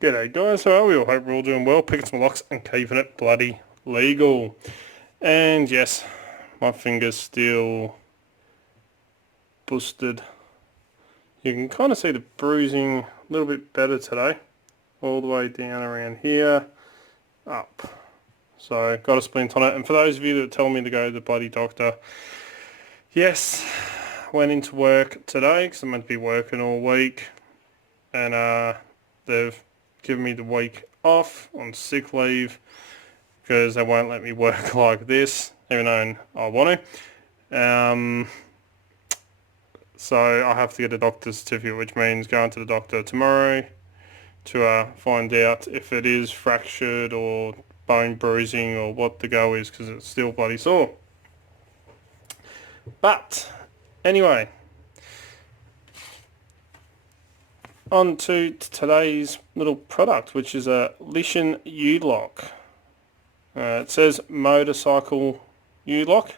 G'day guys, how are we all? Hope we're all doing well, picking some locks and keeping it bloody legal. And yes, my finger's still busted. You can kind of see the bruising a little bit better today. All the way down around here, up. So got a splint on it. And for those of you that tell me to go to the bloody doctor, yes, went into work today because I'm meant to be working all week. And they've given me the week off on sick leave because they won't let me work like this, even though I want to. So I have to get a doctor's certificate, which means going to the doctor tomorrow to find out if it is fractured or bone bruising or what the go is, because it's still bloody sore. But anyway, on to today's little product, which is a Litian U-lock. It says Motorcycle U-lock,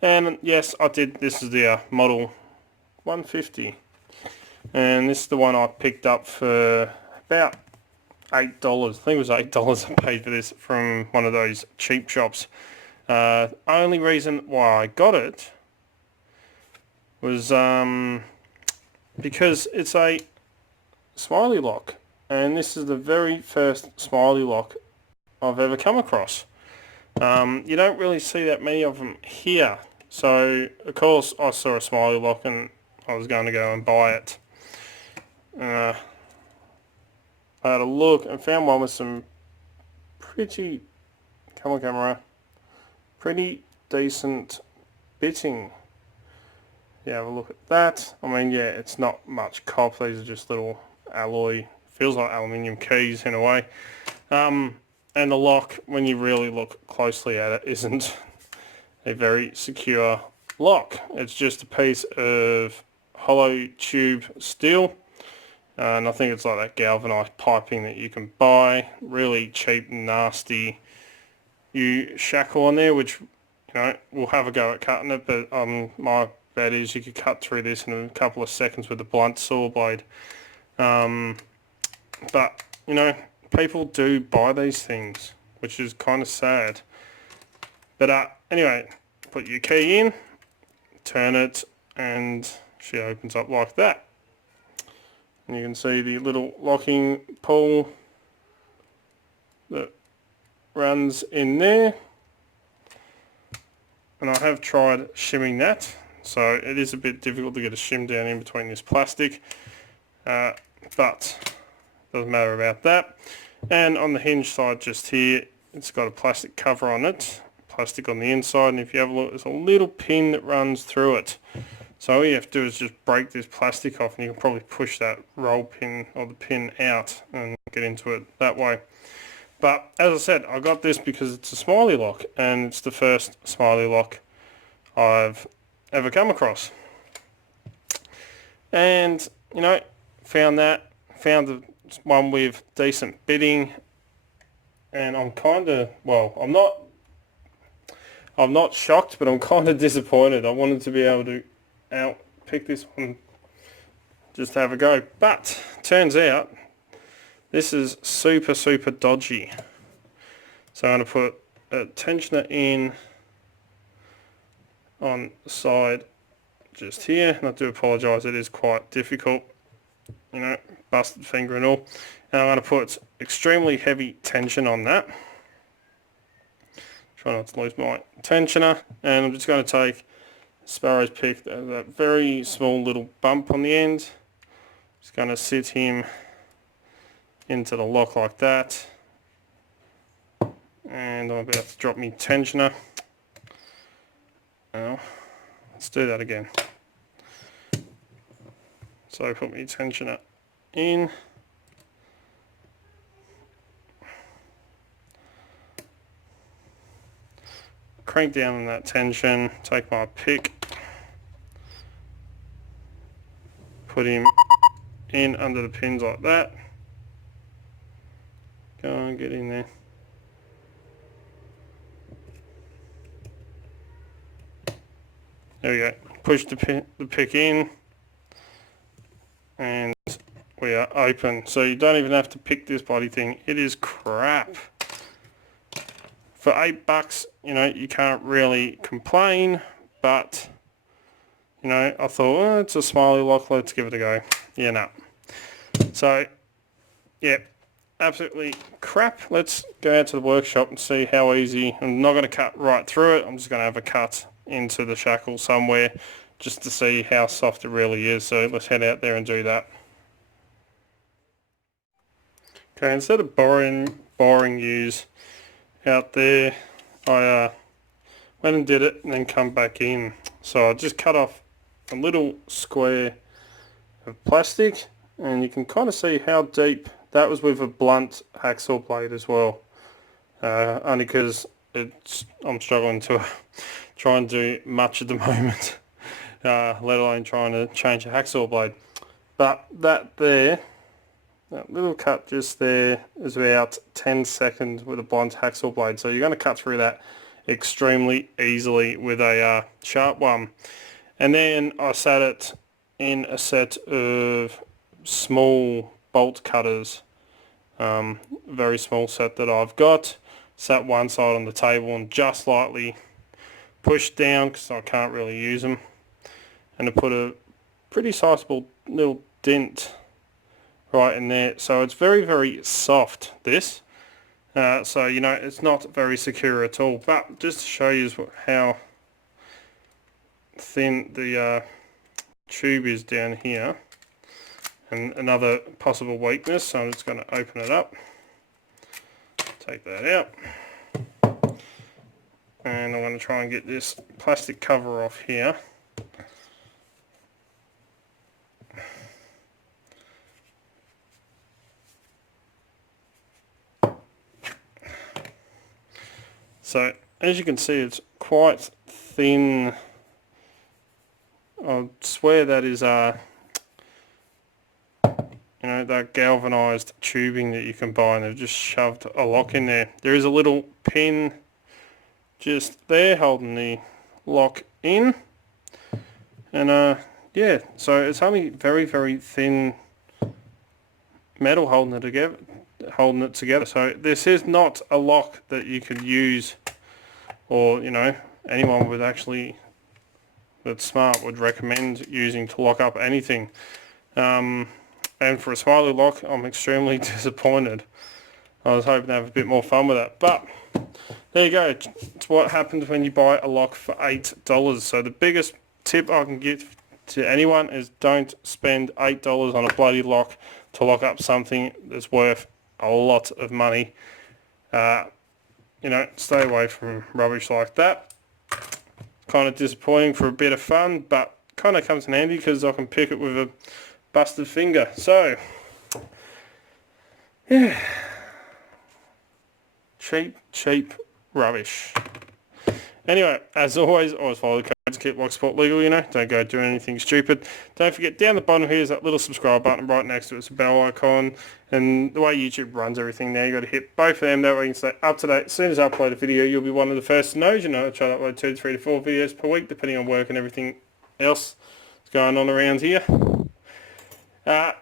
and yes, I did. This is the model 150, and this is the one I picked up for about $8. I think it was $8 I paid for this from one of those cheap shops. Only reason why I got it was because it's a smiley lock, and this is the very first smiley lock I've ever come across. You don't really see that many of them here, so of course I saw a smiley lock and I was going to go and buy it. I had a look and found one with some pretty, come on camera, pretty decent bitting. Yeah, have a look at that. I mean, yeah, it's not much cop. These are just little alloy, feels like aluminium keys in a way. And the lock, when you really look closely at it, isn't a very secure lock. It's just a piece of hollow tube steel. And I think it's like that galvanized piping that you can buy. Really cheap, nasty U-shackle on there, which, we'll have a go at cutting it. But my bet is you could cut through this in a couple of seconds with a blunt saw blade. But, people do buy these things, which is kind of sad. But anyway, put your key in, turn it, and she opens up like that. And you can see the little locking pull that runs in there. And I have tried shimming that, so it is a bit difficult to get a shim down in between this plastic. But doesn't matter about that. And on the hinge side just here, it's got a plastic cover on it, plastic on the inside, and if you have a look, there's a little pin that runs through it. So all you have to do is just break this plastic off, and you can probably push that roll pin or the pin out and get into it that way. But as I said, I got this because it's a smiley lock, and it's the first smiley lock I've ever come across. And, found the one with decent bitting, and I'm kind of, well, I'm not shocked, but I'm kind of disappointed. I wanted to be able to pick this one, just have a go. But turns out this is super, super dodgy. So I'm going to put a tensioner in on the side just here, and I do apologise, it is quite difficult, busted finger and all. And I'm going to put extremely heavy tension on that. Try not to lose my tensioner, and I'm just going to take Sparrow's pick, that very small little bump on the end. Just going to sit him into the lock like that, and I'm about to drop my tensioner. Now, let's do that again. So put my tensioner in. Crank down on that tension, take my pick, put him in under the pins like that. Go on, get in there. There we go. Push the pick in, and we are open. So you don't even have to pick this bloody thing. It is crap. For $8, you know, you can't really complain, but, you know, I thought, oh, it's a smiley lock, let's give it a go. Yeah, no. So, yeah, absolutely crap. Let's go out to the workshop and see how easy. I'm not going to cut right through it. I'm just going to have a cut into the shackle somewhere just to see how soft it really is. So let's head out there and do that. Okay, instead of boring yous out there, I went and did it and then come back in. So I just cut off a little square of plastic, and you can kind of see how deep that was with a blunt hacksaw blade as well. Only because I'm struggling to try and do much at the moment, let alone trying to change a hacksaw blade. But that little cut just there is about 10 seconds with a blunt hacksaw blade. So you're going to cut through that extremely easily with a sharp one. And then I sat it in a set of small bolt cutters, very small set that I've got. Sat one side on the table and just lightly pushed down because I can't really use them. And I put a pretty sizable little dent right in there. So it's very, very soft, this. So, you know, it's not very secure at all. But just to show you how thin the tube is down here, and another possible weakness, so I'm just going to open it up, take that out, and I'm going to try and get this plastic cover off here. So as you can see, it's quite thin. I swear that is you know, that galvanized tubing that you can buy, and they've just shoved a lock in there. There is a little pin just there holding the lock in, and yeah, so it's only very, very thin metal holding it together. So this is not a lock that you could use, or, you know, anyone would actually that's smart would recommend using to lock up anything. And for a smiley lock, I'm extremely disappointed. I was hoping to have a bit more fun with that, but there you go. It's what happens when you buy a lock for $8. So the biggest tip I can give to anyone is don't spend $8 on a bloody lock to lock up something that's worth a lot of money. You know, stay away from rubbish like that. Kind of disappointing for a bit of fun, but kind of comes in handy because I can pick it with a busted finger. So, yeah, cheap rubbish. Anyway, as always follow the codes, keep Locksport legal, you know, don't go doing anything stupid. Don't forget, down the bottom here is that little subscribe button, right next to it's a bell icon, and the way YouTube runs everything now, you got to hit both of them, that way you can stay up to date. As soon as I upload a video, you'll be one of the first to know. You know, I try to upload 2 to 3 to 4 videos per week, depending on work and everything else that's going on around here. Can't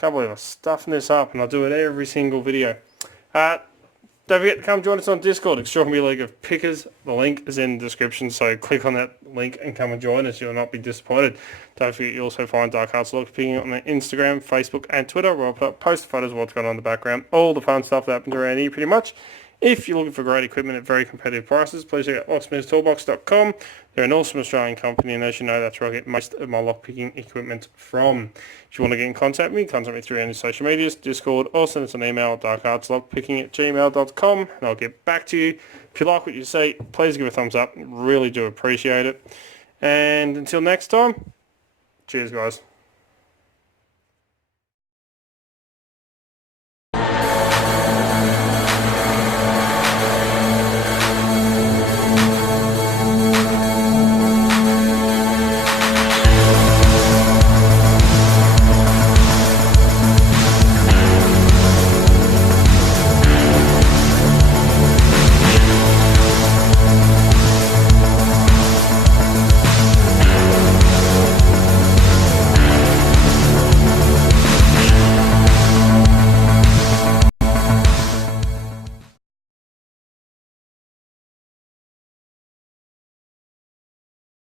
believe I'm stuffing this up, and I do it every single video. Don't forget to come join us on Discord, Extraordinary League of Pickers. The link is in the description, so click on that link and come and join us. You'll not be disappointed. Don't forget you also find Dark Arts Lock Picking on Instagram, Facebook and Twitter, where I'll put up post photos of what's going on in the background, all the fun stuff that happens around here pretty much. If you're looking for great equipment at very competitive prices, please check out locksmithstoolbox.com. They're an awesome Australian company, and as you know, that's where I get most of my lockpicking equipment from. If you want to get in contact with me, contact me through any social medias, Discord, or send us an email at darkartslockpicking@gmail.com, and I'll get back to you. If you like what you see, please give a thumbs up. Really do appreciate it. And until next time, cheers, guys.